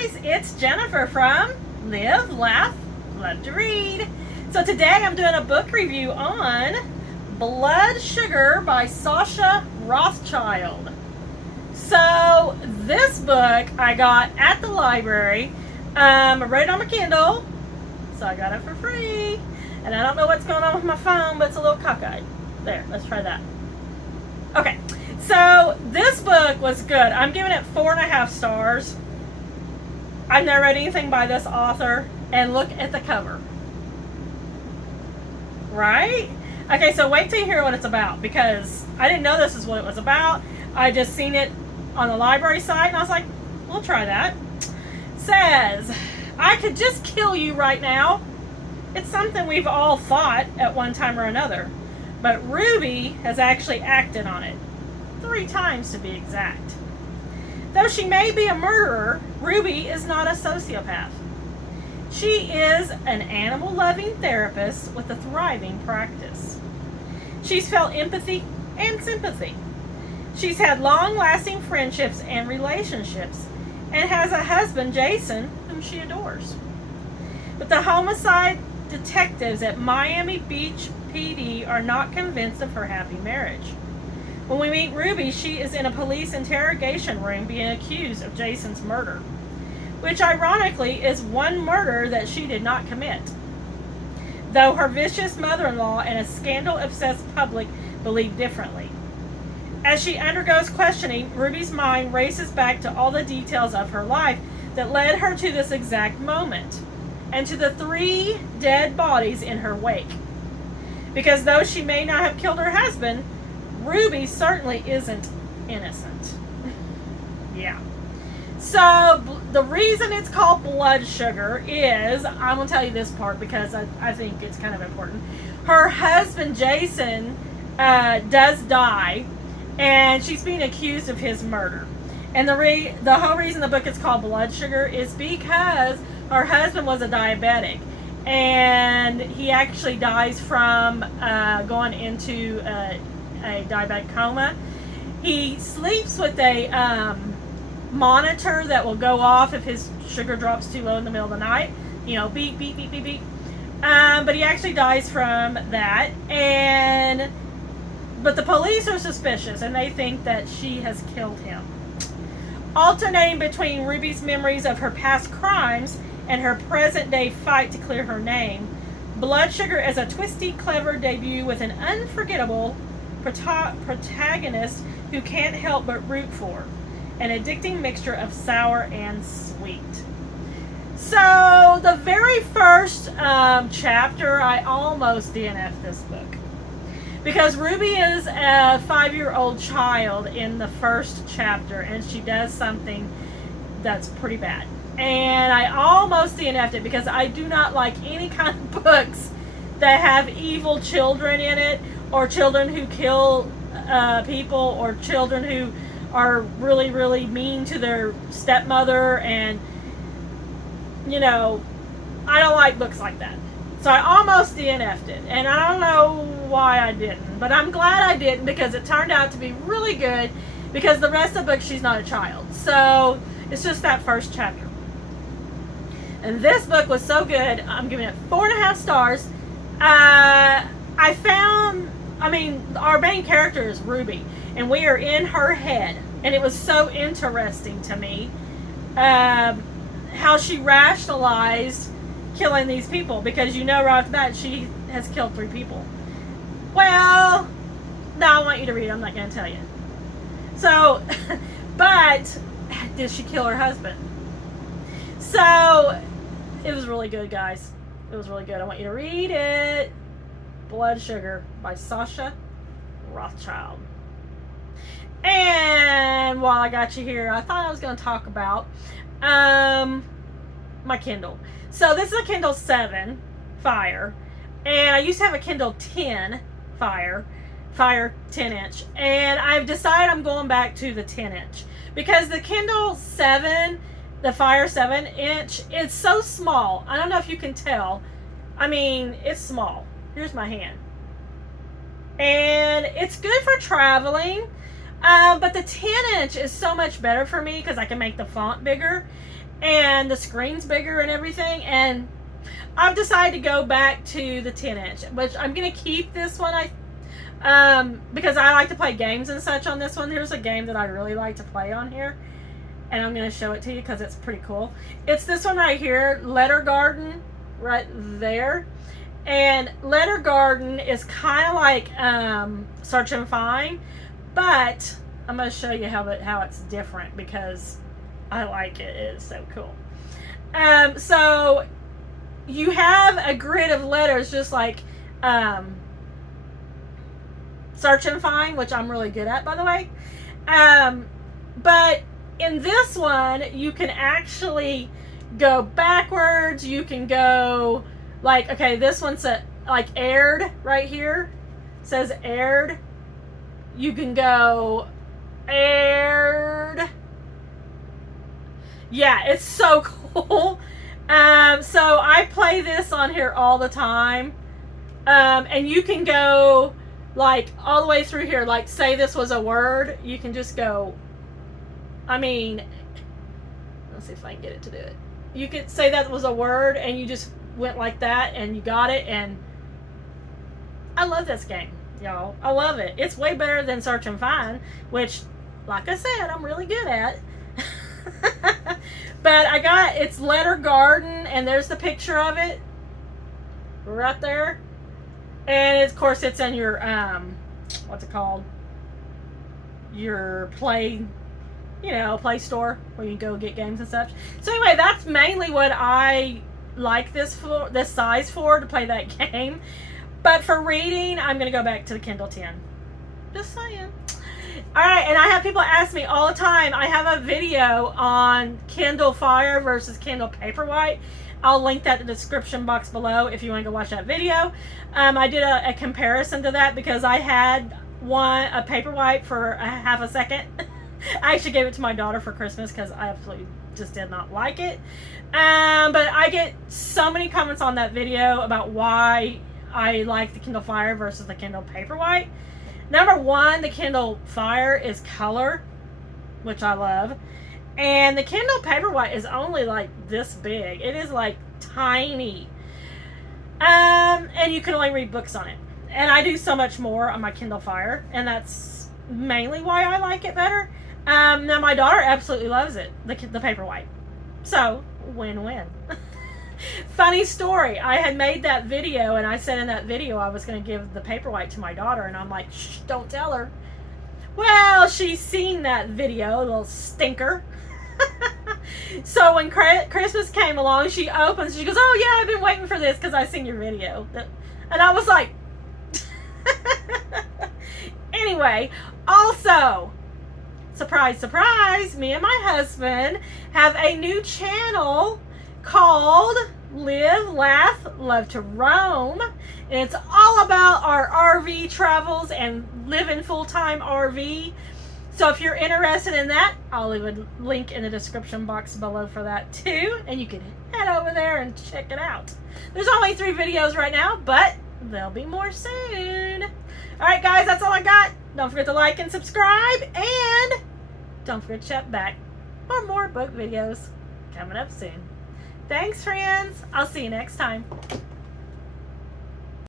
guys, it's Jennifer from Live, Laugh, Love to Read. So today I'm doing a book review on Blood Sugar by Sasha Rothchild. So this book I got at the library. I read it on my Kindle, so I got it for free. And I don't know what's going on with my phone, but it's a little cockeyed. There, let's try that. Okay, so this book was good. I'm giving it 4.5 stars. I've never read anything by this author, and look at the cover. Right? Okay, so wait till you hear what it's about, because I didn't know this is what it was about. I just seen it on the library site, and I was like, we'll try that. Says, I could just kill you right now. It's something we've all thought at one time or another. But Ruby has actually acted on it. 3 times to be exact. Though she may be a murderer, Ruby is not a sociopath. She is an animal-loving therapist with a thriving practice. She's felt empathy and sympathy. She's had long-lasting friendships and relationships, and has a husband, Jason, whom she adores. But the homicide detectives at Miami Beach PD are not convinced of her happy marriage. When we meet Ruby, she is in a police interrogation room being accused of Jason's murder, which ironically is one murder that she did not commit, though her vicious mother-in-law and a scandal-obsessed public believe differently. As she undergoes questioning, Ruby's mind races back to all the details of her life that led her to this exact moment, and to the 3 dead bodies in her wake. Because though she may not have killed her husband, Ruby certainly isn't innocent. Yeah. So, the reason it's called Blood Sugar is, I'm going to tell you this part because I think it's kind of important. Her husband, Jason, does die, and she's being accused of his murder. And the whole reason the book is called Blood Sugar is because her husband was a diabetic, and he actually dies from going into a diabetic coma. He sleeps with a monitor that will go off if his sugar drops too low in the middle of the night. You know, beep, beep, beep, beep, beep. But he actually dies from that. But the police are suspicious, and they think that she has killed him. Alternating between Ruby's memories of her past crimes and her present-day fight to clear her name, Blood Sugar is a twisty, clever debut with an unforgettable protagonist who can't help but root for. An addicting mixture of sour and sweet. So, the very first chapter, I almost DNF'd this book. Because Ruby is a 5-year-old child in the first chapter, and she does something that's pretty bad. And I almost DNF'd it because I do not like any kind of books that have evil children in it, or children who kill people, or children who are really, really mean to their stepmother. And, you know, I don't like books like that. So I almost DNF'd it, and I don't know why I didn't, but I'm glad I didn't, because it turned out to be really good, because the rest of the book, she's not a child. So it's just that first chapter. And this book was so good, I'm giving it 4.5 stars. Our main character is Ruby, and we are in her head, and it was so interesting to me how she rationalized killing these people, because you know right off the bat she has killed 3 people. Well, no, I want you to read it. I'm not going to tell you. So, but did she kill her husband? So, it was really good, guys. It was really good. I want you to read it. Blood Sugar by Sasha Rothchild. And while I got you here, I thought I was going to talk about my Kindle. So this is a Kindle 7 Fire, and I used to have a Kindle 10 Fire 10-inch, and I've decided I'm going back to the 10-inch because the Kindle 7, the Fire 7-inch, it's so small. I don't know if you can tell. I mean, it's small. Here's my hand. And it's good for traveling. But the 10-inch is so much better for me because I can make the font bigger and the screen's bigger and everything. And I've decided to go back to the 10-inch, which I'm going to keep this one. Because I like to play games and such on this one. Here's a game that I really like to play on here, and I'm going to show it to you because it's pretty cool. It's this one right here, Letter Garden, right there. And Letter Garden is kind of like Search and Find, but I'm going to show you how it's different because I like it. It is so cool. So you have a grid of letters just like Search and Find, which I'm really good at, by the way. But in this one, you can actually go backwards. You can go like, okay, this one's like aired right here. It says aired. You can go aired. Yeah, it's so cool. So I play this on here all the time. And you can go like all the way through here. Like, say this was a word, you can just go, I mean, let's see if I can get it to do it. You could say that was a word and you just went like that and you got it. And I love this game, y'all. I love it. It's way better than Search and Find, which, like I said, I'm really good at. But it's Letter Garden, and there's the picture of it right there. And of course it's in your what's it called, your Play Store, where you go get games and stuff. So anyway, that's mainly what I like this size for, to play that game. But for reading, I'm gonna go back to the Kindle 10. Just saying. Alright, and I have people ask me all the time. I have a video on Kindle Fire versus Kindle Paperwhite. I'll link that in the description box below if you want to go watch that video. I did a comparison to that because I had a Paperwhite for a half a second. I actually gave it to my daughter for Christmas because I absolutely just did not like it. But I get so many comments on that video about why I like the Kindle Fire versus the Kindle Paperwhite. Number one, the Kindle Fire is color, which I love. And the Kindle Paperwhite is only like this big. It is like tiny. And you can only read books on it. And I do so much more on my Kindle Fire. And that's mainly why I like it better. Now my daughter absolutely loves it, the Paperwhite. So, win-win. Funny story. I had made that video, and I said in that video I was going to give the Paperwhite to my daughter, and I'm like, shh, don't tell her. Well, she's seen that video, a little stinker. So when Christmas came along, she opens, she goes, oh yeah, I've been waiting for this because I seen your video. And I was like, anyway, also, surprise, surprise, me and my husband have a new channel called Live, Laugh, Love to Roam. And it's all about our RV travels and living full-time RV. So if you're interested in that, I'll leave a link in the description box below for that too. And you can head over there and check it out. There's only 3 videos right now, but there'll be more soon. Alright guys, that's all I got. Don't forget to like and subscribe. And don't forget to check back for more book videos coming up soon. Thanks, friends. I'll see you next time.